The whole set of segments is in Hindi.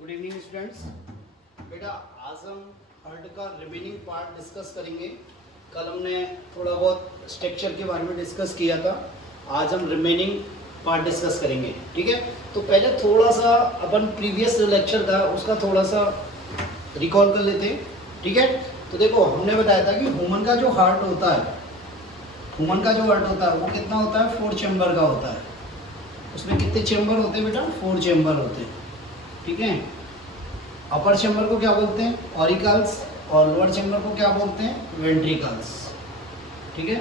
Good evening students. बेटा आज हम हार्ट का रिमेनिंग पार्ट डिस्कस करेंगे। कल हमने थोड़ा बहुत स्ट्रक्चर के बारे में डिस्कस किया था, आज हम रिमेनिंग पार्ट डिस्कस करेंगे। ठीक है, तो पहले थोड़ा सा अपन प्रीवियस लेक्चर था उसका थोड़ा सा रिकॉल कर लेते हैं। ठीक है, तो देखो हमने बताया था कि ह्यूमन का जो हार्ट होता है, ह्यूमन का जो हार्ट होता है वो कितना होता है, 4 चैम्बर का होता है। उसमें कितने चैम्बर होते हैं बेटा, 4 चैम्बर होते हैं। ठीक है, अपर चैम्बर को क्या बोलते हैं, ऑरिकल्स, और लोअर चैम्बर को क्या बोलते हैं, वेंट्रिकल्स। ठीक है,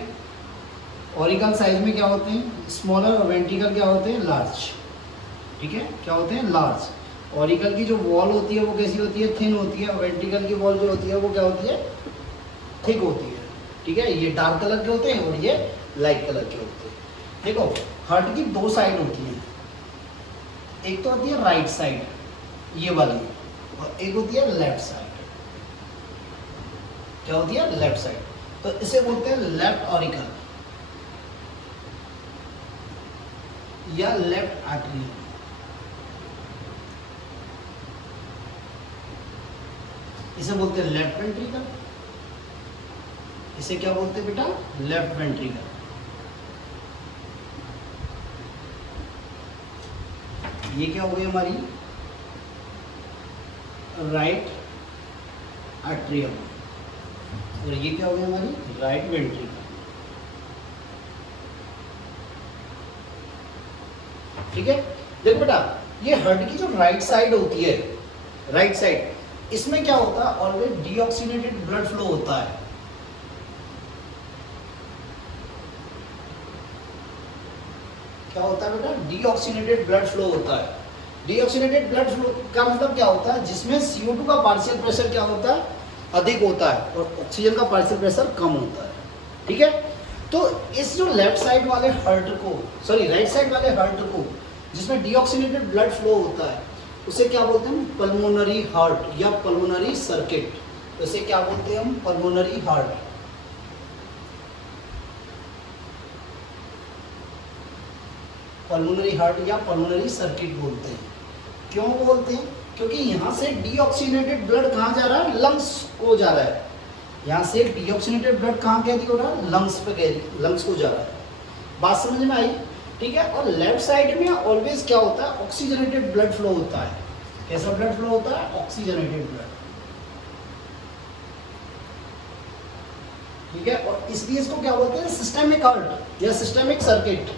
ऑरिकल साइज में क्या होते हैं, स्मॉलर, और वेंट्रिकल क्या होते हैं, लार्ज। ठीक है, क्या होते हैं, लार्ज। ऑरिकल की जो वॉल होती है वो कैसी होती है, थिन होती है, और वेंट्रिकल की वॉल जो होती है वो क्या होती है, थिक होती है। ठीक है, ये डार्क कलर के होते हैं और ये लाइट कलर के होते हैं। देखो हार्ट की 2 साइड होती है, एक तो होती है राइट साइड ये वाली, और एक होती है लेफ्ट साइड। क्या होती है, लेफ्ट साइड। तो इसे बोलते हैं लेफ्ट ऑरिकल या लेफ्ट आर्टरी। इसे बोलते हैं लेफ्ट वेंट्रिकल। इसे क्या बोलते हैं बेटा, लेफ्ट वेंट्रिकल। ये क्या हो गई हमारी राइट आर्ट्रियम, और ये क्या हो गई हमारी राइट वेंट्रिकल। ठीक है, देखो बेटा ये हार्ट की जो राइट साइड होती है, राइट साइड, इसमें क्या होता है, ऑलवेज डीऑक्सीनेटेड ब्लड फ्लो होता है। क्या होता है बेटा, डीऑक्सीनेटेड ब्लड फ्लो होता है। डीऑक्सीनेटेड ब्लड फ्लो का मतलब क्या होता है, जिसमें CO2 का पार्शियल प्रेशर क्या होता है, अधिक होता है, और ऑक्सीजन का पार्शियल प्रेशर कम होता है। ठीक है, तो इस जो लेफ्ट साइड वाले हार्ट को, सॉरी राइट साइड वाले हार्ट को, जिसमें डीऑक्सीनेटेड ब्लड फ्लो होता है, उसे क्या बोलते हैं, पल्मोनरी हार्ट या पल्मोनरी सर्किट। उसे क्या बोलते हैं हम, पल्मोनरी हार्ट। पल्मोनरी हार्ट या पल्मोनरी सर्किट बोलते हैं। क्यों बोलते हैं, क्योंकि यहाँ से डीऑक्सीनेटेड ब्लड कहाँ जा रहा है, लंग्स को जा रहा है। यहाँ से डीऑक्सीनेटेड ब्लड कहाँ कैरी हो रहा है, लंग्स पे कैरी, लंग्स को जा रहा है। बात समझ में आई। ठीक है, और लेफ्ट साइड में ऑलवेज क्या होता है, ऑक्सीजनेटेड ब्लड फ्लो होता है। कैसा ब्लड फ्लो होता है, ऑक्सीजनेटेड ब्लड। ठीक है, और इसलिए इसको क्या बोलते हैं, सिस्टेमिक हार्ट या सिस्टेमिक सर्किट।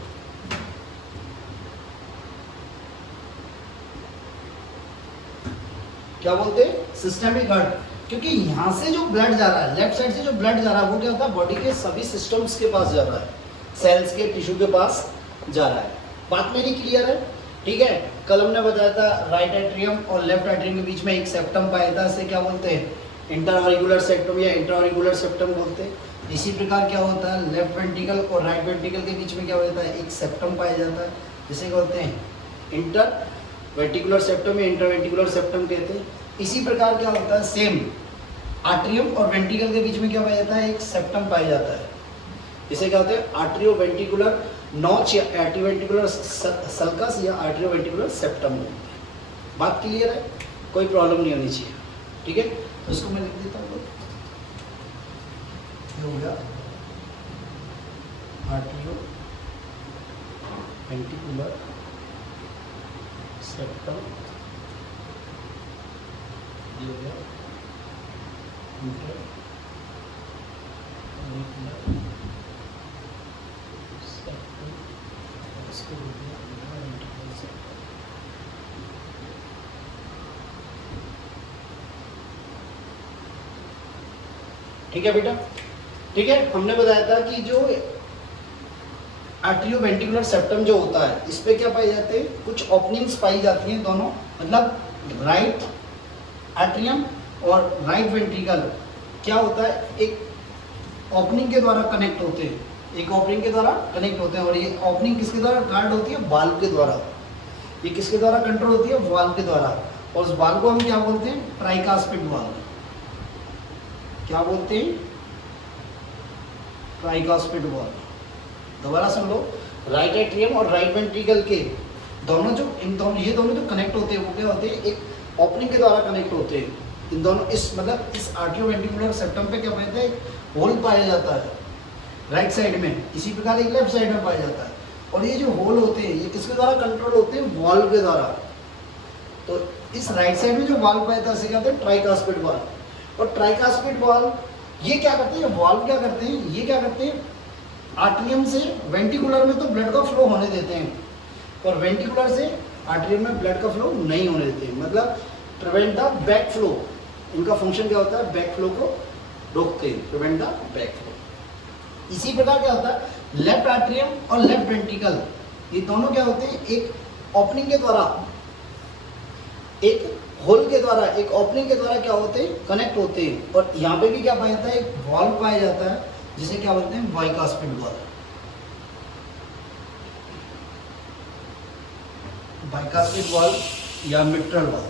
क्या बोलते हैं, सिस्टेमिक हार्ट, क्योंकि यहाँ से जो ब्लड जा रहा है, लेफ्ट साइड से जो ब्लड जा रहा है वो क्या होता है, बॉडी के सभी सिस्टम्स के पास जा रहा है, सेल्स के, टिश्यू के पास जा रहा है। बात मेरी क्लियर है। ठीक है, कल हमने बताया था राइट एट्रियम और लेफ्ट एट्रियम के बीच में एक सेप्टम पाया था, इसे क्या बोलते हैं, इंटरऑरिकुलर सेप्टम या इंट्राऑरिकुलर सेप्टम बोलते हैं। इसी प्रकार क्या होता है, लेफ्ट वेंट्रिकल और राइट वेंट्रिकल के बीच में क्या होता है, एक सेप्टम पाया जाता है, जिसे क्या बोलते हैं, इंटर वेंट्रिकुलर सेप्टम या इंटरवेंट्रिकुलर सेप्टम कहते हैं। इसी प्रकार क्या होता है, सेम आर्ट्रियम और वेंट्रिकल के बीच में क्या पाया जाता है, एक सेप्टम पाया जाता है, इसे क्या होता है, आर्ट्रियो वेंट्रिकुलर नॉच या एंटीवेंट्रिकुलर सल्कस या आर्ट्रियो वेंट्रिकुलर सेप्टम। बात क्लियर है, कोई प्रॉब्लम नहीं होनी चाहिए। ठीक है, तो इसको मैं लिख देता हूँ, हो गया आर्ट्रियो वेंट्रिकुलर सेप्टम, ये हो गया इंटरवेंट्रिकुलर सेप्टम, इसको हो गया इंटरवेंट्रिकुलर सेप्टम। ठीक है बेटा, ठीक है, हमने बताया था कि जो आर्ट्रियो वेंट्रिकुलर सेप्टम जो होता है, इस पे क्या पाए जाते हैं, कुछ ओपनिंग्स पाई जाती हैं दोनों, मतलब राइट आर्ट्रियम और राइट वेंट्रिकल क्या होता है, एक ओपनिंग के द्वारा कनेक्ट होते हैं, एक ओपनिंग के द्वारा कनेक्ट होते हैं, और ये ओपनिंग किसके द्वारा गार्ड होती है, वाल्व के द्वारा। ये किसके द्वारा कंट्रोल होती है, वाल्व के द्वारा, और उस वाल्व को हम क्या बोलते हैं, ट्राइकास्पिड वाल्व। क्या बोलते हैं, ट्राइकास्पिड वाल्व। दोबारा सुन लो, राइट एट्रियम और राइट वेंट्रिकल के दोनों जो, इन दोनों, ये दोनों जो कनेक्ट होते हैं वो क्या होते हैं, एक ओपनिंग के द्वारा कनेक्ट होते हैं। इन दोनों इस मतलब इस आर्टियोवेंट्रिकुलर सेप्टम पे क्या पाया जाता है, होल पाया जाता है राइट साइड में, इसी प्रकार एक लेफ्ट साइड में पाया जाता है। और ये जो होल होते हैं ये किसके द्वारा कंट्रोल होते हैं, वॉल्व के द्वारा। तो इस राइट साइड में जो वाल्व पाया जाता है क्या होता है, ट्राइकास्पिड वाल्व। और ट्राइकास्पिड वाल्व ये क्या करते हैं, वाल्व क्या करते हैं, ये क्या करते हैं, आर्टरियम से वेंट्रिकुलर में तो ब्लड का फ्लो होने देते हैं, और वेंट्रिकुलर से आर्टरियम में ब्लड का फ्लो नहीं होने देते हैं, मतलब प्रिवेंट द बैक फ्लो। इनका फंक्शन क्या होता है, बैक फ्लो को रोकते हैं, प्रिवेंट द बैक फ्लो। इसी प्रकार क्या होता है, लेफ्ट आर्टरियम और लेफ्ट वेंट्रिकल ये दोनों क्या होते हैं, एक ओपनिंग के द्वारा, एक होल के द्वारा, एक ओपनिंग के द्वारा क्या होते हैं, कनेक्ट होते हैं। और यहाँ पे भी क्या पाया जाता है, एक वाल्व पाया जाता है जिसे क्या बोलते हैं, बाइकास्पिड वाल्व। बाइकास्पिड वाल्व या मिट्रल वाल्व,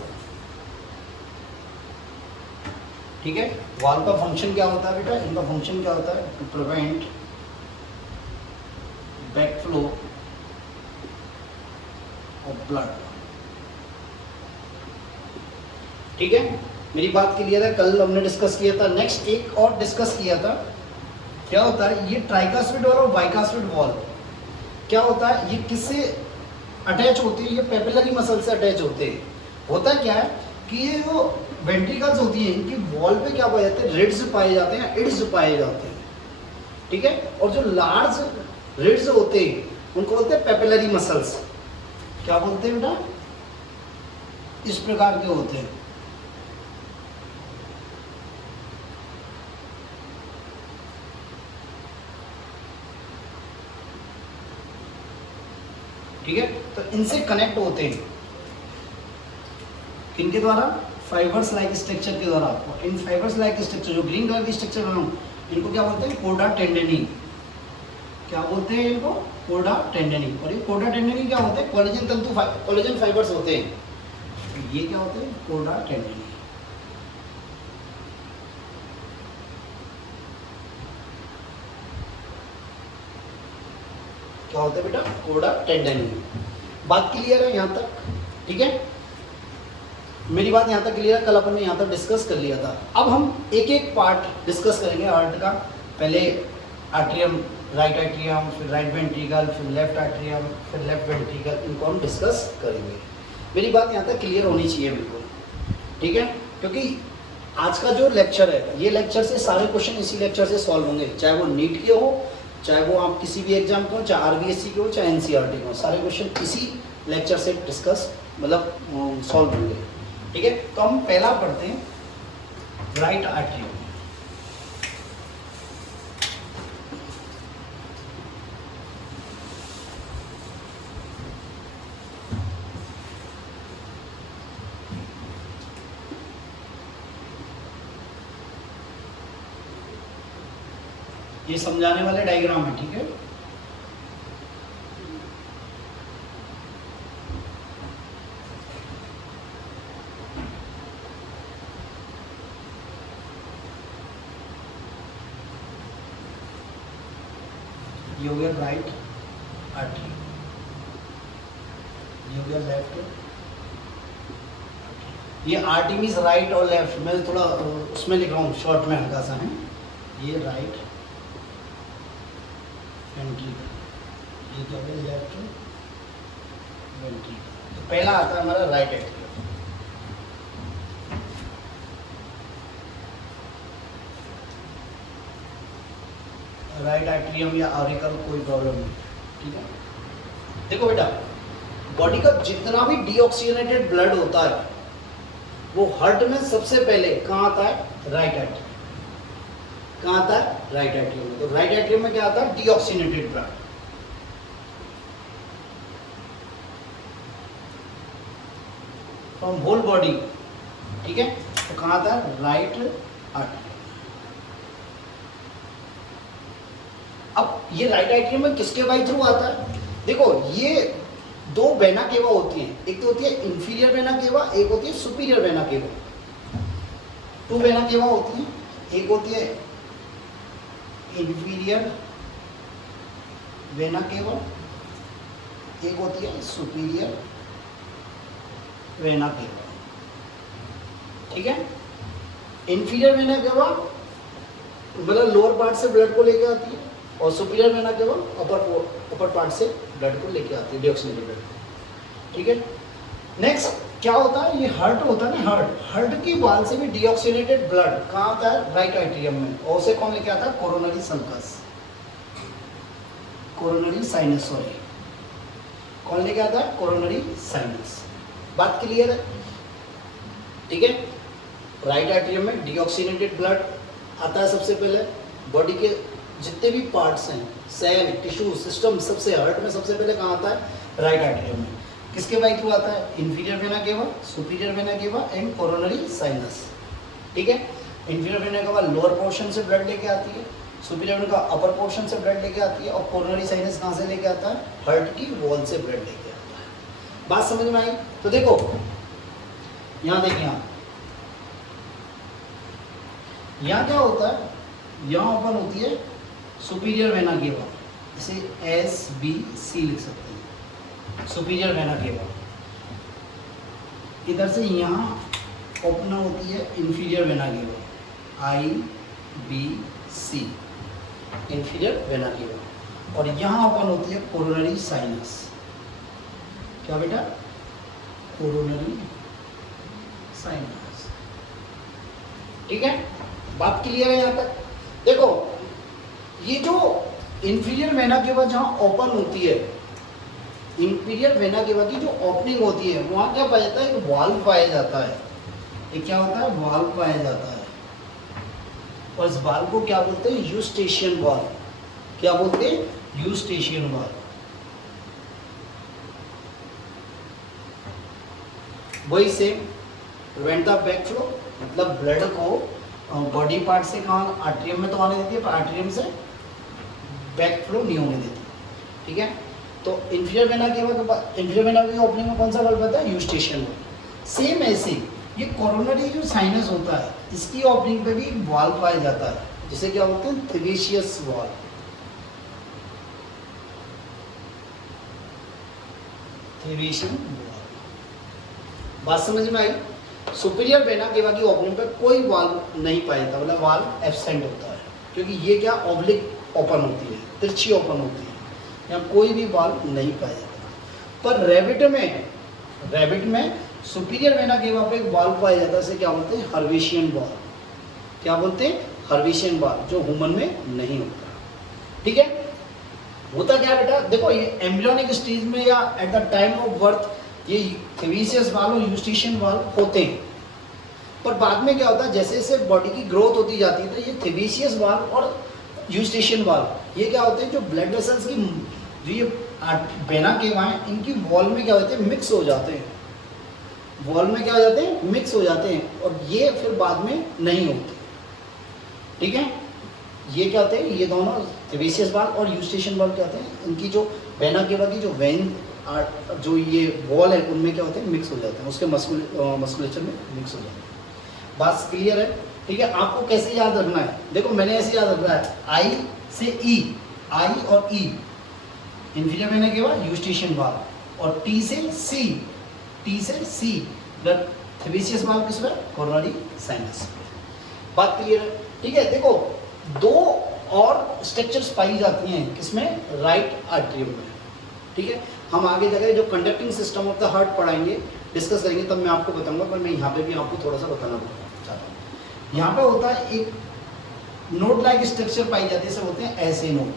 ठीक है। वाल्व का फंक्शन क्या होता है बेटा, इनका फंक्शन क्या होता है, to prevent back flow of blood, ठीक है। मेरी बात क्लियर है, कल हमने डिस्कस किया था। नेक्स्ट एक और डिस्कस किया था, क्या होता है ये ट्राइकास्पिड वाल्व और बाइकास्पिड वाल्व क्या होता है, ये किससे अटैच होती है, ये पेपिलरी मसल से अटैच होते हैं। होता क्या है कि ये जो वेंट्रिकल्स होती है इनकी वॉल पे क्या पाए जाते हैं, रिड्स पाए जाते हैं, इड्स पाए जाते हैं, ठीक है। और जो लार्ज रिड्स होते हैं उनको बोलते हैं पेपिलरी मसल्स। क्या बोलते हैं बेटा, इस प्रकार के होते हैं, ठीक है। तो इनसे कनेक्ट होते हैं किनके द्वारा, फाइबर्स लाइक स्ट्रक्चर के द्वारा। और इन फाइबर्स लाइक स्ट्रक्चर जो ग्रीन कलर की स्ट्रक्चर बनाऊं इनको क्या बोलते हैं, कोडा टेंडेनी। क्या बोलते हैं इनको, कोडा टेंडेनी। और ये कोडा टेंडेनी क्या होते हैं, कोलेजन तंतु, कोलेजन फाइबर्स होते हैं। तो ये क्या होते हैं, कोडा टेंडेनी। क्या होता है बेटा, कोडा टेंडेनी। बात क्लियर है यहाँ तक, ठीक है। मेरी बात यहाँ तक क्लियर है, कल अपन ने यहाँ तक डिस्कस कर लिया था। अब हम एक एक पार्ट डिस्कस करेंगे हार्ट का। पहले आर्टरियम, राइट आर्टरियम, फिर राइट वेंट्रिकल, फिर लेफ्ट आर्टरियम, फिर लेफ्ट वेंट्रिकल, इनको हम डिस्कस करेंगे। मेरी बात यहाँ तक क्लियर होनी चाहिए बिल्कुल, ठीक है। क्योंकि आज का जो लेक्चर है, ये लेक्चर से सारे क्वेश्चन इसी लेक्चर से सॉल्व होंगे, चाहे वो नीट के हो, चाहे वो आप किसी भी एग्जाम के हो, चाहे आरबीएससी के हो, चाहे एनसीईआरटी के हो, सारे क्वेश्चन इसी लेक्चर से डिस्कस मतलब सॉल्व होंगे, ठीक है। तो हम पहला पढ़ते हैं राइट आर्टरियम। ये समझाने वाले डायग्राम है, ठीक है। ये हो गया राइट आर्टरी, ये हो गया लेफ्ट। ये आर्टरी मीन्स राइट और लेफ्ट, मैं थोड़ा उसमें लिख रहा हूँ शॉर्ट में हल्का सा है। ये राइट वेंट्रिकल, ये क्या है लेफ्ट वेंट्रिकल। तो पहला आता है हमारा राइट एट्रियम। राइट एट्रियम या ऑरिकल कोई प्रॉब्लम नहीं, ठीक है। देखो बेटा, बॉडी का जितना भी डीऑक्सीजनेटेड ब्लड होता है वो हार्ट में सबसे पहले कहाँ आता है, राइट एट्रियम। कहाँ आता है, राइट एट्रियम में। तो राइट एट्रियम में क्या आता है, deoxygenated blood. From whole body, ठीक है। तो कहाँ आता है, राइट आर्टरी। अब ये राइट एट्रियम में किसके बाई थ्रू आता है, देखो ये दो वेना केवा होती है, एक तो होती है इंफीरियर वेना केवा, एक होती है superior vena cava. Two vena cava होती है, एक होती है इंफीरियर वेना केवा, एक होती है सुपीरियर वेना केवा। ठीक है। इंफीरियर वेना केवा मतलब लोअर पार्ट से ब्लड को लेके आती है, और सुपीरियर वेना केवा अपर पार्ट से ब्लड को लेके आती है, डीऑक्सीनेटेड ब्लड। ठीक है। नेक्स्ट क्या होता है, ये हार्ट होता है ना, हार्ट की वाल से भी डीऑक्सीनेटेड ब्लड कहाँ आता है, राइट एट्रियम में, और उसे कौन लेके आता है, coronary sulcus, coronary sinus, sorry कौन लेके आता है, कोरोनरी साइनस। बात क्लियर है? ठीक है। राइट एट्रियम में डीऑक्सीनेटेड ब्लड आता है सबसे पहले, बॉडी के जितने भी पार्ट्स हैं, सेल, टिश्यू, सिस्टम, सबसे हार्ट में सबसे पहले कहाँ आता है, राइट एट्रियम में। किसके बाई थ्रू आता है, inferior vena cava, superior vena केवा एंड कोरोनरी साइनस। ठीक है। Inferior vena cava lower portion से ब्लड लेके आती है, सुपीरियर वेना का अपर पोर्शन से ब्लड लेके आती है, और कोरोनरी साइनस कहाँ से लेके आता है, हार्ट की वॉल से ब्लड लेके आता है। बात समझ में आई? तो देखो यहाँ देखिए, यहाँ क्या होता है, यहाँ ओपन होती है सुपीरियर वेना केवा, इसे SBC लिख सकते हैं, सुपीरियर वेना केवा। इधर से यहाँ ओपन होती है inferior vena cava, IBC, inferior vena cava, और यहाँ ओपन होती है कोरोनरी साइनस। क्या बेटा, कोरोनरी साइनस। ठीक है। बात क्लियर है यहाँ तक? देखो ये जो इंफीरियर वेना केवा जहाँ ओपन होती है, इंफीरियर वेना केवा की जो ओपनिंग होती है, वहाँ क्या पाया जाता है, एक वाल्व पाया जाता है। ये क्या होता है, वाल्व पाया जाता है, और इस वाल्व को क्या बोलते हैं, यूस्टेशियन वाल्व। क्या बोलते हैं, यूस्टेशियन वाल्व। वही same prevent the back flow, मतलब ब्लड को बॉडी पार्ट से कहाँ, आर्टरियम में तो आने देती है, पर आर्टरियम से बैक फ्लो नहीं होने देती। ठीक है। तो इंफीरियर वेना केवा के बाद, इंफीरियर वेना की ओपनिंग में कौन सा वाल्व आता है, यूस्टेशियन वाल्व। सेम ऐसे ये कोरोनरी जो साइनस होता है, इसकी ओपनिंग पे भी वाल्व पाया जाता है, जिसे क्या बोलते हैं, थ्रेशियस वाल्व। थ्रेशियन वाल्व। बात समझ में आई? सुपीरियर वेना केवा की ओपनिंग पे कोई वाल्व नहीं पाया जाता, मतलब वाल्व एब्सेंट होता है, क्योंकि ये क्या ऑब्लिक ओपन होती है, तिरछी ओपन होती है, यहाँ कोई भी वाल्व नहीं पाया जाता। पर रैबिट में सुपीरियर वेना केवा पे एक वाल्व पाया जाता है, इसे क्या बोलते हैं, हर्वेशियन वाल्व। क्या बोलते हैं, हर्वेशियन वाल्व, जो ह्यूमन में नहीं होता। ठीक है। होता क्या बेटा, देखो ये एम्ब्रियोनिक स्टेज में या at the time of birth ये थ्रेशियस वाल्व और यूस्टेशियन वाल्व होते हैं, पर बाद में क्या होता है, जैसे जैसे बॉडी की ग्रोथ होती जाती है, तो ये थ्रेशियस वाल्व और यूस्टेशियन वाल्व ये क्या होते हैं, जो ब्लड वेसल्स की जो ये वेना केवा है, इनकी वॉल में क्या होते हैं, मिक्स हो जाते हैं, वॉल में क्या हो जाते हैं, मिक्स हो जाते हैं, और ये फिर बाद में नहीं होते। ठीक है। ये क्या होते हैं, ये दोनों थ्रेशियस वाल्व और यूस्टेशियन वाल्व क्या होते हैं, इनकी जो वेना केवा की जो वेन जो ये वॉल है, उनमें क्या होते हैं, मिक्स हो जाते हैं, उसके मस्कुलेचर में मिक्स हो जाते हैं। बात क्लियर है? ठीक है। आपको कैसे याद रखना है, देखो मैंने ऐसे याद रखना है, I से E, I और E inferior vena cava, Eustachian valve, और T से C ब्लड थ्रेशियस वाल्व किस में, कोरोनरी साइनस। बात क्लियर है? ठीक है। देखो दो और स्ट्रक्चर्स पाई जाती हैं किसमें, राइट आर्टरियम में। ठीक है। हम आगे जाकर जो conducting system of the heart पढ़ाएंगे, डिस्कस करेंगे, तब मैं आपको बताऊंगा, पर मैं यहाँ पे भी आपको थोड़ा सा बताना चाहता हूँ। यहाँ पे होता है एक नोड लाइक स्ट्रक्चर पाई जाती है, इसे बोलते हैं ऐसे नोड।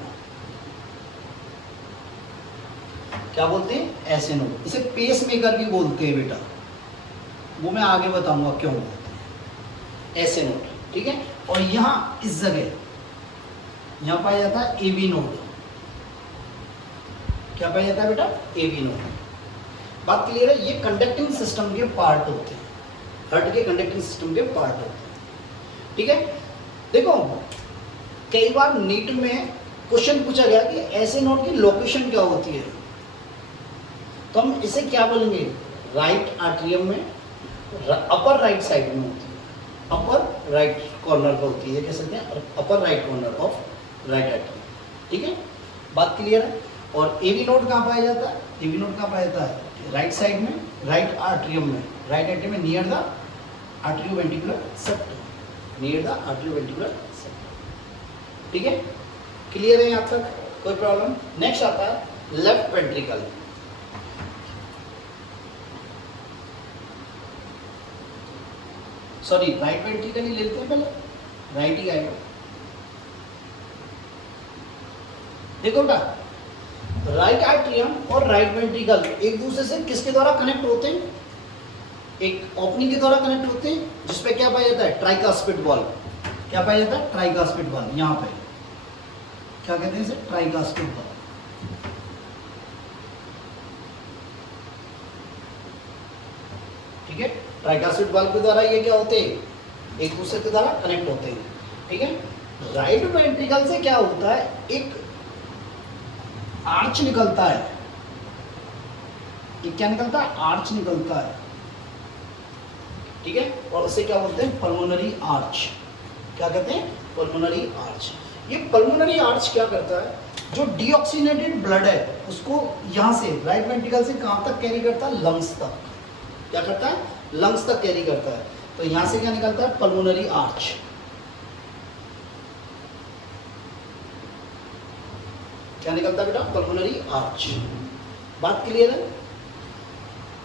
क्या बोलते हैं, ऐसे नोड। इसे पेस मेकर भी बोलते हैं बेटा, वो मैं आगे बताऊंगा क्यों बोलते हैं ऐसे नोड। ठीक है। और यहाँ इस जगह यहाँ पाया जाता है AB नोड। क्या पाया जाता है बेटा, AB नोड। बात क्लियर है? ये कंडक्टिंग सिस्टम के पार्ट होते हैं, हार्ट के कंडक्टिंग सिस्टम के पार्ट होते हैं। ठीक है। देखो कई बार नीट में क्वेश्चन पूछा गया कि ऐसे नोड की लोकेशन क्या होती है, तो हम इसे क्या बोलेंगे, राइट आर्टरियम में अपर राइट साइड में होती है, अपर राइट कॉर्नर पर होती है, कह सकते हैं upper right corner of right artery. ठीक है। बात क्लियर है? और AB नोड कहाँ पाया जाता है, AB नोड कहाँ पाया जाता है, राइट साइड में, राइट आर्टरियम में, राइट आर्टरियम में near the atrioventricular septum, near the atrioventricular septum. ठीक है, क्लियर है यहाँ तक, कोई प्रॉब्लम? नेक्स्ट आता है left ventricle. Sorry, right ventricle ही लेते हैं पहले, राइट ही आएगा। देखो बेटा, राइट आर्टरियम और राइट वेंट्रिकल एक दूसरे से किसके द्वारा कनेक्ट होते हैं? एक ओपनिंग के द्वारा कनेक्ट होते हैं, जिसपे क्या पाया जाता है? Tricuspid valve. क्या पाया जाता है? Tricuspid valve. यहाँ पे क्या कहते हैं इसे? Tricuspid valve. ठीक है, ट्राइकास्पिड वॉल्व के द्वारा ये क्या होते हैं? एक दूसरे के द्वारा कनेक्ट होते हैं। ठीक है, राइट वेंट्रिकल से क्या होता है? एक आर्च निकलता है। ये क्या निकलता है? आर्च निकलता है। ठीक है, और उसे क्या बोलते हैं? Pulmonary arch. क्या कहते हैं? Pulmonary arch. ये पल्मोनरी आर्च क्या करता है? जो डीऑक्सीनेटेड ब्लड है उसको यहां से राइट वेंट्रिकल से कहां तक कैरी करता है? लंग्स तक। क्या करता है? लंग्स तक कैरी करता है। तो यहां से क्या निकलता है? Pulmonary arch. क्या निकलता है बेटा? Pulmonary arch. बात क्लियर है?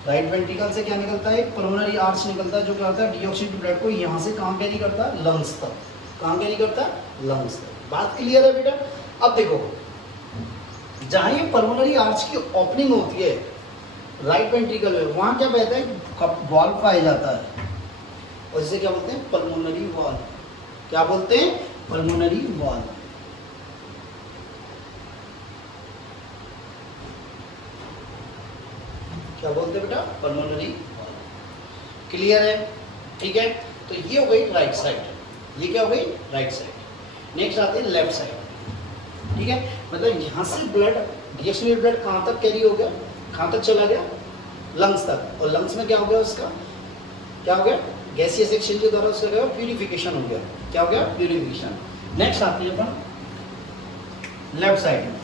राइट वेंट्रिकल से क्या निकलता है? पल्मोनरी आर्च निकलता है, जो क्या होता है? डीऑक्सीनेटेड ब्लड को यहां से कहां कैरी करता है? लंग्स तक। कहां कैरी करता है? लंग्स तक। बात क्लियर है बेटा? अब देखो, जहां ये पल्मोनरी आर्च की ओपनिंग होती है राइट वेंट्रिकल में, वहां क्या बहता है? वॉल्व पाया जाता है, और इसे क्या बोलते हैं? Pulmonary valve. क्या बोलते हैं? Pulmonary valve. क्या बोलते हैं बेटा? Pulmonary valve. क्लियर है? ठीक है, तो ये हो गई राइट साइड। ये क्या हो गई? Right side. नेक्स्ट आते हैं लेफ्ट साइड। ठीक है, मतलब यहां से ब्लड, डीऑक्सीनेटेड ब्लड कहां तक कैरी हो गया? कहां तक चला गया? लंग्स तक। और लंग्स में क्या हो गया? उसका क्या हो गया? गैसियस एक्सचेंज के द्वारा उसका क्या? प्यूरिफिकेशन हो गया। क्या हो गया? प्यूरिफिकेशन। नेक्स्ट आती है अपन लेफ्ट साइड में।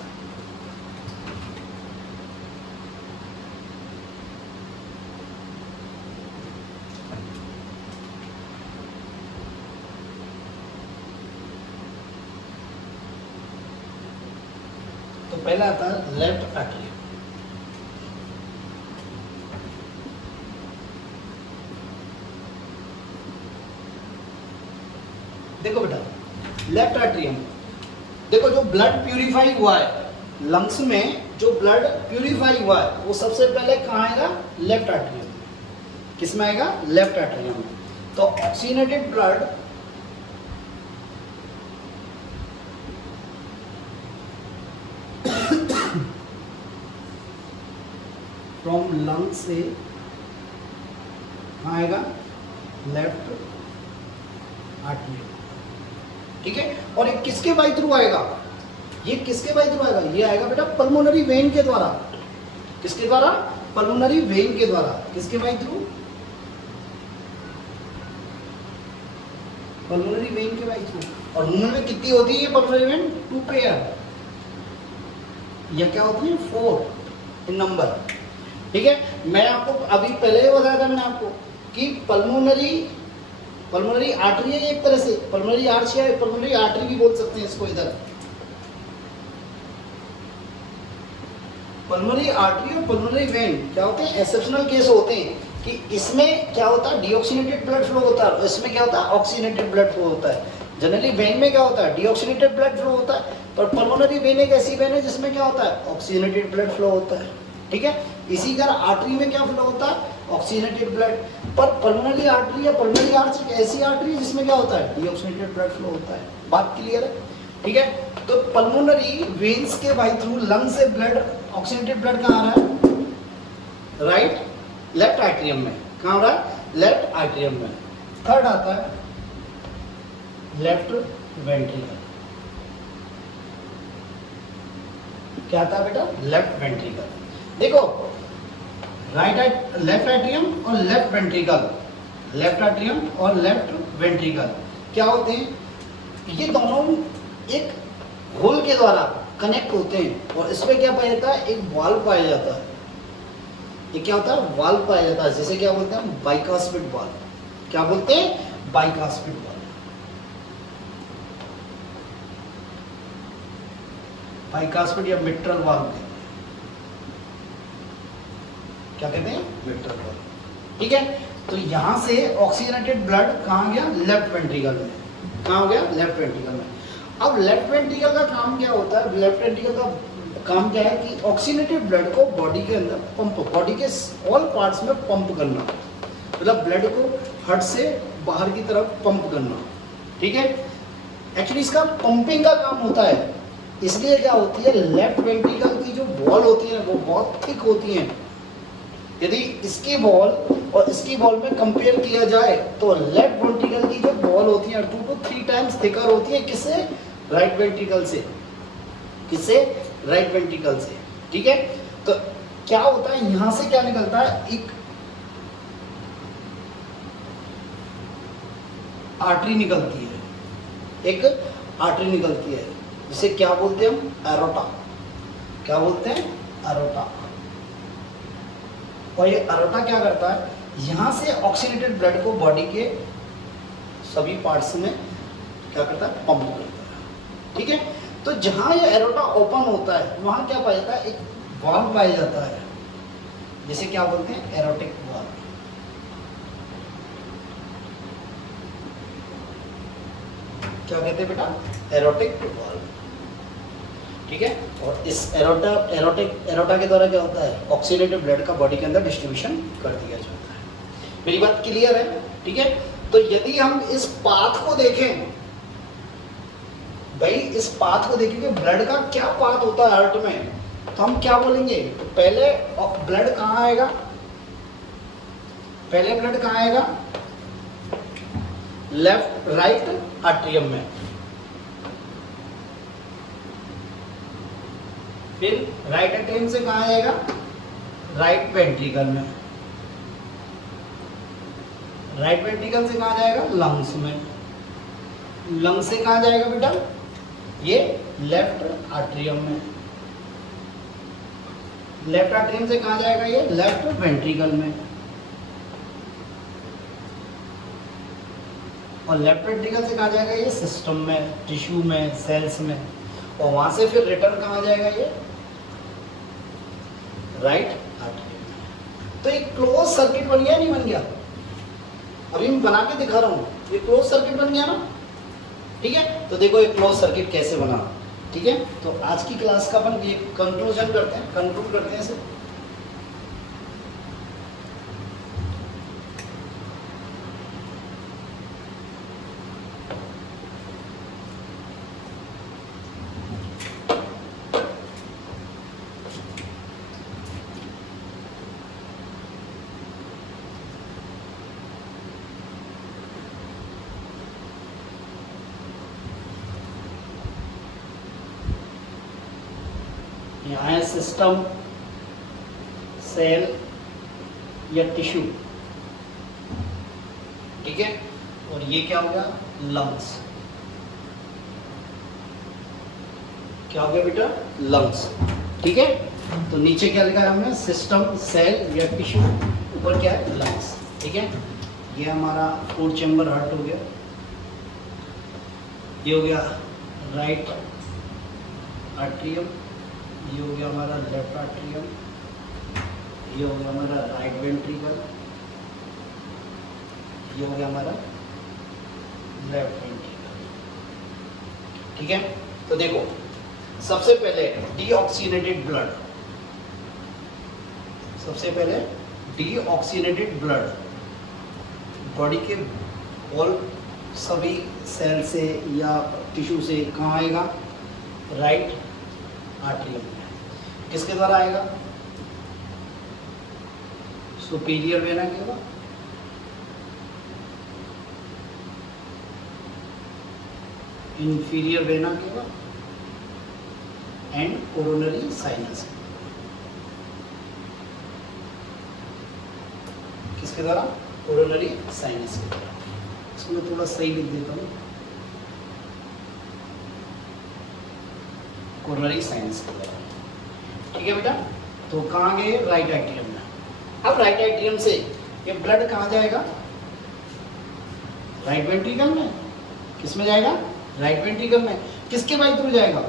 तो पहला आता है लेफ्ट आर्टरी। देखो बेटा, लेफ्ट आर्टरियम, देखो जो ब्लड प्यूरिफाई हुआ है लंग्स में, जो ब्लड प्यूरिफाई हुआ है वो सबसे पहले कहाँ आएगा? Left atrium. किसमें आएगा? लेफ्ट आर्टरियम में। तो ऑक्सीनेटेड ब्लड फ्रॉम लंग से कहाँ आएगा? Left atrium. ठीक है, और ये किसके बाई थ्रू आएगा? ये किसके बाई थ्रू आएगा? ये आएगा बेटा पल्मोनरी वेन के द्वारा। किसके द्वारा? पल्मोनरी वेन के द्वारा। किसके बाई थ्रू? पल्मोनरी वेन के बाई थ्रू। और ह्यूमन में कितनी होती है ये पल्मोनरी वेन? 2 पेयर, या क्या होती है? 4 इन नंबर। ठीक है, मैं आपको अभी पहले ही बताया था मैंने आपको कि पल्मोनरी आर्टरी है एक तरह से, पल्मोनरी आर्च है, पल्मोनरी आर्टरी भी बोल सकते हैं इसको। इधर पल्मोनरी आर्टरी और पल्मोनरी वेन क्या होते हैं? एक्सेप्शनल केस होते हैं कि इसमें क्या होता है? डीऑक्सीनेटेड ब्लड फ्लो होता है, और इसमें क्या होता है? ऑक्सीनेटेड ब्लड फ्लो होता है। जनरली वेन में क्या होता है? डीऑक्सीनेटेड ब्लड फ्लो होता है, पर पल्मोनरी वेन एक ऐसी वेन है जिसमें क्या होता है? ऑक्सीनेटेड ब्लड फ्लो होता है। ठीक है, इसी तरह आर्टरी में क्या फ्लो होता है? Oxygenated blood. पर पल्मोनरी आर्टरी या पल्मोनरी आर्च एक ऐसी आर्टरी है जिसमें क्या होता है? डीऑक्सीनेटेड ब्लड फ्लो होता है। बात क्लियर है? ठीक है, तो पल्मोनरी वेन्स के बाई थ्रू लंग से ब्लड, ऑक्सीनेटेड ब्लड कहाँ आ रहा है? राइट लेफ्ट आर्टरियम में। कहाँ हो रहा है? लेफ्ट आर्टरियम में। थर्ड आता है लेफ्ट वेंट्रिकल। क्या आता है बेटा? Left ventricle. देखो, लेफ्ट आर्टरियम और लेफ्ट वेंट्रिकल, लेफ्ट आर्टरियम और लेफ्ट वेंट्रिकल क्या होते हैं? ये दोनों एक होल के द्वारा कनेक्ट होते हैं, और इसमें क्या पाया जाता है? एक वाल्व पाया जाता है। ये क्या होता है? वाल्व पाया जाता है, जिसे क्या बोलते हैं? Bicuspid valve. क्या बोलते हैं? Bicuspid valve. बाइकास्पिड या मिट्रल वाल्व क्या कहते हैं? Mitral valve. ठीक है, तो यहां से ऑक्सीजनेटेड ब्लड कहाँ गया? लेफ्ट वेंट्रिकल में। कहाँ हो गया? लेफ्ट वेंट्रिकल में। अब लेफ्ट वेंट्रिकल का काम क्या होता है? लेफ्ट वेंट्रिकल का काम क्या है कि ऑक्सीजनेटेड ब्लड को बॉडी के अंदर पंप, बॉडी के ऑल पार्ट्स में पंप करना, मतलब ब्लड को हार्ट से बाहर की तरफ पंप करना। ठीक है, एक्चुअली इसका पंपिंग का काम होता है। इसलिए क्या होती है, लेफ्ट वेंट्रिकल की जो वॉल होती है वो बहुत थिक होती है। यदि इसकी वॉल और इसकी वॉल में कंपेयर किया जाए तो लेफ्ट वेंट्रिकल की जो वॉल होती है 2 to 3 टाइम्स थिकर होती है। किससे? राइट वेंट्रिकल से। किससे? राइट वेंट्रिकल से। ठीक है, तो क्या होता है, यहां से क्या निकलता है, एक आर्टरी निकलती है, एक आर्टरी निकलती है जिसे क्या बोलते हैं हम? एरोटा। क्या बोलते हैं? एरोटा। और ये एरोटा क्या करता है, यहां से ऑक्सीजनेटेड ब्लड को बॉडी के सभी पार्ट्स में क्या करता है? पंप करता है। ठीक है, तो जहां ये एरोटा ओपन होता है वहां क्या पाया जाता है? एक वाल्व पाया जाता है जिसे क्या बोलते हैं? Aortic valve. क्या कहते हैं बेटा? Aortic valve. ठीक है, और इस एरोटा के द्वारा क्या होता है? ऑक्सीजनेटेड ब्लड का बॉडी के अंदर डिस्ट्रीब्यूशन कर दिया जाता है। मेरी बात क्लियर है? ठीक है, तो यदि हम इस पाथ को देखें, भाई इस पाथ को देखें कि ब्लड का क्या पाथ होता है हार्ट में, तो हम क्या बोलेंगे? तो पहले ब्लड कहाँ आएगा? पहले ब्लड कहाँ आएगा? लेफ्ट राइट आर्टरियम में। फिर राइट आर्टरियम से कहाँ जाएगा? राइट वेंट्रिकल में। राइट वेंट्रिकल से कहाँ जाएगा? लंग्स में। लंग्स से कहाँ जाएगा बेटा? ये लेफ्ट आर्टरियम में। लेफ्ट आर्टरियम से कहाँ जाएगा? ये लेफ्ट वेंट्रिकल में। और लेफ्ट वेंट्रिकल से कहाँ जाएगा? ये सिस्टम में, टिश्यू में, सेल्स में। और वहां से फिर रिटर्न कहाँ जाएगा? ये राइट आर्टरी। तो एक क्लोज सर्किट बन गया, नहीं बन गया? अभी मैं बना के दिखा रहा हूं, ये क्लोज सर्किट बन गया ना। ठीक है, तो देखो ये क्लोज सर्किट कैसे बना। ठीक है, तो आज की क्लास का अपन ये कंक्लूजन करते हैं, कंक्लूड करते हैं इसे। यहाँ है सिस्टम, सेल या टिश्यू। ठीक है, और ये क्या हो गया? लंग्स। क्या हो गया बेटा? लंग्स। ठीक है, तो नीचे क्या लिखा है हमने? सिस्टम, सेल या टिश्यू, ऊपर क्या है? लंग्स। ठीक है, ये हमारा 4 चैम्बर हार्ट हो गया। ये हो गया राइट आर्टरियम, ये हो गया हमारा लेफ्ट आर्टरियम, ये हो गया हमारा राइट वेंट्रिकल, ये हो गया हमारा लेफ्ट वेंट्रिकल। ठीक है, तो देखो सबसे पहले डीऑक्सीनेटेड ब्लड, सबसे पहले डीऑक्सीनेटेड ब्लड बॉडी के ऑल सभी सेल से या टिश्यू से कहाँ आएगा? राइट आर्टरियम में। किसके द्वारा आएगा? सुपीरियर वेना के द्वारा, इंफीरियर वेना के द्वारा एंड कोरोनरी साइनस। किसके द्वारा? कोरोनरी साइनस के द्वारा। इसको मैं थोड़ा सही लिख देता हूँ, कोरोनरी साइनस के द्वारा। ठीक है बेटा, तो कहाँ गए? राइट एट्रियम में। अब राइट एट्रियम से ये ब्लड कहाँ जाएगा? राइट वेंट्रिकल में। किस में जाएगा? राइट वेंट्रिकल में। किसके बाई थ्रू जाएगा?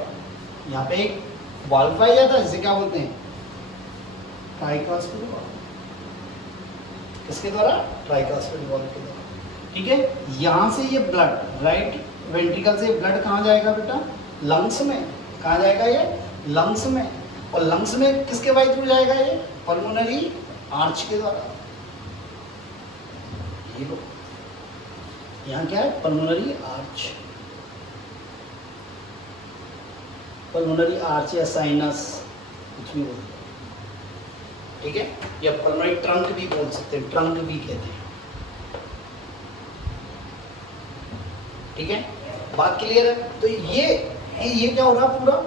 यहाँ पे एक वाल्व पाया जाता है जिसे क्या बोलते हैं? Tricuspid valve. किसके द्वारा? ट्राइकास्पिड वाल्व के द्वारा। ठीक है, यहाँ से ये ब्लड राइट वेंट्रिकल से ब्लड कहाँ जाएगा बेटा? लंग्स में। कहाँ जाएगा ये? लंग्स में। और लंग्स में किसके बाई थ्रू जाएगा ये? पल्मोनरी आर्च के द्वारा। ये लो, यहाँ क्या है? Pulmonary arch. पल्मोनरी आर्च या साइनस कुछ भी बोलते हैं। ठीक है, या पल्मोनरी ट्रंक भी बोल सकते हैं, ट्रंक भी कहते हैं। ठीक है, बात क्लियर है? तो ये क्या हो रहा है? पूरा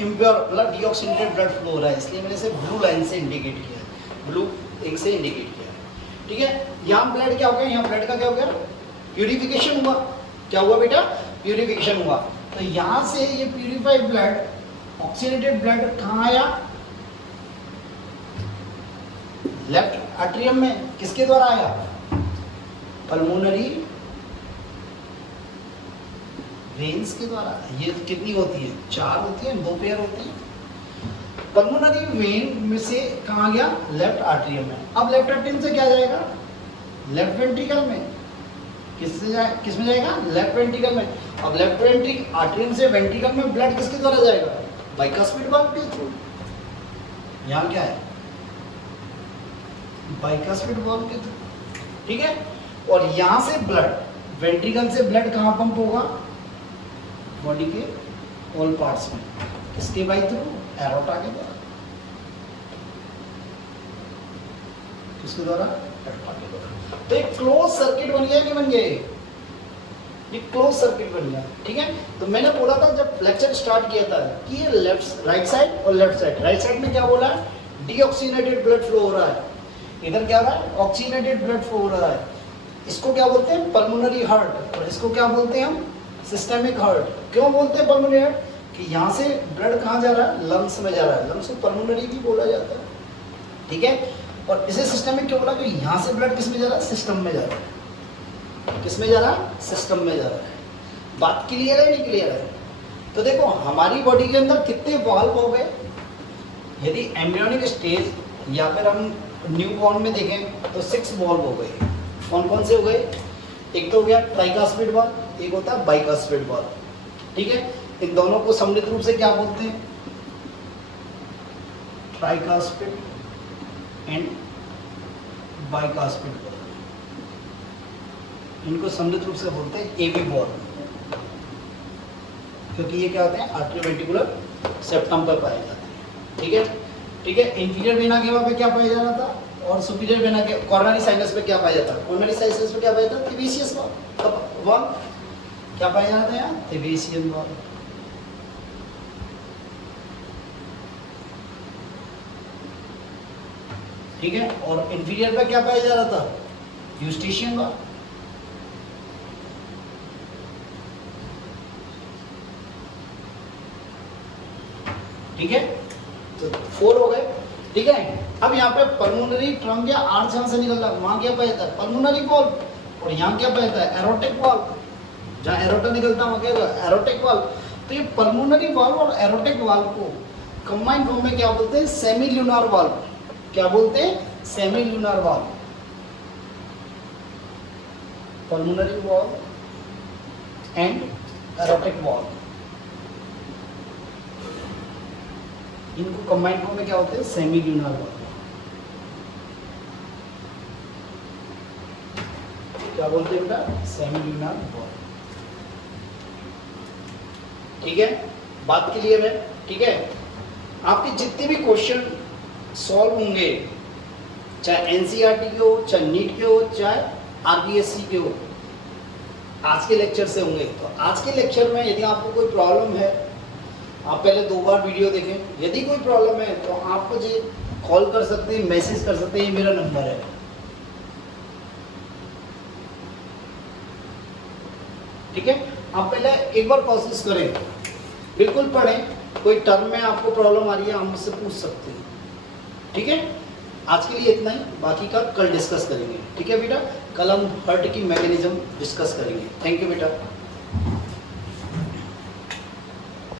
impure blood, deoxygenated blood flow हो रहा है, इसलिए मैंने इसे ब्लू लाइन से इंडिकेट किया है, ब्लू इंक से इंडिकेट किया है। ठीक है, यहाँ ब्लड क्या हो गया? यहाँ ब्लड का क्या हो गया? प्यूरिफिकेशन हुआ। क्या हुआ बेटा? प्यूरिफिकेशन हुआ। तो यहाँ से ये प्यूरिफाइड ब्लड, ऑक्सीनेटेड ब्लड कहाँ आया? लेफ्ट एट्रियम में। किसके द्वारा आया? पल्मोनरी वेन्स के द्वारा। ये कितनी होती है? 4 होती है, 2 पेयर होती है। पल्मोनरी वेन में से कहाँ गया? लेफ्ट आर्टरियम में। अब लेफ्ट आर्टरियम से क्या जाएगा? लेफ्ट वेंट्रिकल में। किस में जाएगा? लेफ्ट वेंट्रिकल में। अब लेफ्ट वेंट्रिकल आर्टरियम से वेंट्रिकल में ब्लड किसके द्वारा जाएगा? बाइकास्पिड वाल्व के थ्रू। यहाँ क्या है? बाइकास्पिड वाल्व के थ्रू। ठीक है, और यहाँ से ब्लड वेंट्रिकल से ब्लड कहाँ पंप होगा? बॉडी के ऑल पार्ट्स में। किसके बाई थ्रू? एरोटा के द्वारा। किसके द्वारा? एरोटा के द्वारा। तो एक क्लोज सर्किट बन गया कि बन गया? ये क्लोज सर्किट बन गया। ठीक है, तो मैंने बोला था जब लेक्चर स्टार्ट किया था कि ये लेफ्ट राइट साइड और लेफ्ट साइड। राइट साइड में क्या बोला है? डीऑक्सीनेटेड ब्लड फ्लो हो रहा है। इधर क्या हो रहा है? ऑक्सीनेटेड ब्लड फ्लो हो रहा है। इसको क्या बोलते हैं? Pulmonary heart. और इसको क्या बोलते हैं हम? Systemic heart. क्यों बोलते हैं पल्मोनरी हार्ट? कि यहाँ से ब्लड कहाँ जा रहा है? लंग्स में जा रहा है। लंग्स को पल्मोनरी भी बोला जाता है। ठीक है, और इसे सिस्टेमिक क्यों बोला? कि यहाँ से ब्लड किस में जा रहा है? सिस्टम में जा रहा है। किस में जा रहा है? सिस्टम में जा रहा है। बात क्लियर है नहीं क्लियर है? तो देखो हमारी बॉडी के अंदर कितने वाल्व हो गए? यदि एम्ब्रियोनिक स्टेज या फिर हम न्यू बॉर्न में देखें तो 6 वाल्व हो गए। कौन कौन से हो गए? एक तो हो गया ट्राइकास्पिड वाल्व, एक होता है बाइकास्पिड वाल्व। ठीक है, इन दोनों को सम्मिलित रूप से क्या बोलते हैं? Tricuspid and bicuspid valve. इनको सम्मिलित रूप से बोलते हैं एवी वाल्व, क्योंकि ये क्या होते हैं? आर्टरीवेंट्रिकुलर सेप्टम पर पाए जाते हैं। ठीक है, ठीक है। इंफीरियर वेना केवा पे क्या पाया जा रहा था? और सुपीरियर वेना के कॉर्नरी साइनस पे क्या पाया जाता है? कॉर्नरी साइनस पे क्या पाया जाता है? थिबेसियस वाल्व। क्या पाया जाता है यहाँ? थिबेसियन वाल्व। ठीक है, और इंफीरियर पे क्या पाया जा रहा था? Eustachian valve. ठीक है, तो 4 हो गए। ठीक है, अब यहाँ पे पल्मोनरी ट्रंक या आर्च यहाँ से निकल रहा है, वहाँ क्या पाया जाता है? Pulmonary valve. और यहाँ क्या पाया जाता है? Aortic valve. जहाँ एरोटा निकलता है वहाँ क्या होगा? Aortic valve. तो ये पल्मोनरी वाल्व और एरोटिक वाल्व को कंबाइंड फॉर्म में क्या बोलते हैं? Semilunar valve. क्या बोलते हैं? Semilunar valve. Pulmonary valve and aortic valve, इनको कंबाइंड फॉर्म में क्या होते हैं? Semilunar valve. क्या बोलते हैं बेटा? Semilunar valve. ठीक है, बात क्लियर है? ठीक है, आपके जितने भी क्वेश्चन सॉल्व होंगे, चाहे एनसीईआरटी के हो, चाहे नीट के हो, चाहे आरपीएससी के हो, आज के लेक्चर से होंगे। तो आज के लेक्चर में यदि आपको कोई प्रॉब्लम है, आप पहले 2 बार वीडियो देखें। यदि कोई प्रॉब्लम है तो आप मुझे कॉल कर सकते हैं, मैसेज कर सकते हैं, ये मेरा नंबर है। ठीक है, आप पहले एक बार कोशिश करें, बिल्कुल पढ़ें। कोई टर्म में आपको प्रॉब्लम आ रही है, आप मुझसे पूछ सकते हैं। ठीक है, आज के लिए इतना ही, बाकी का कल डिस्कस करेंगे। ठीक है बेटा, कलम हर्ट की मैकेनिज्म डिस्कस करेंगे। थैंक यू बेटा।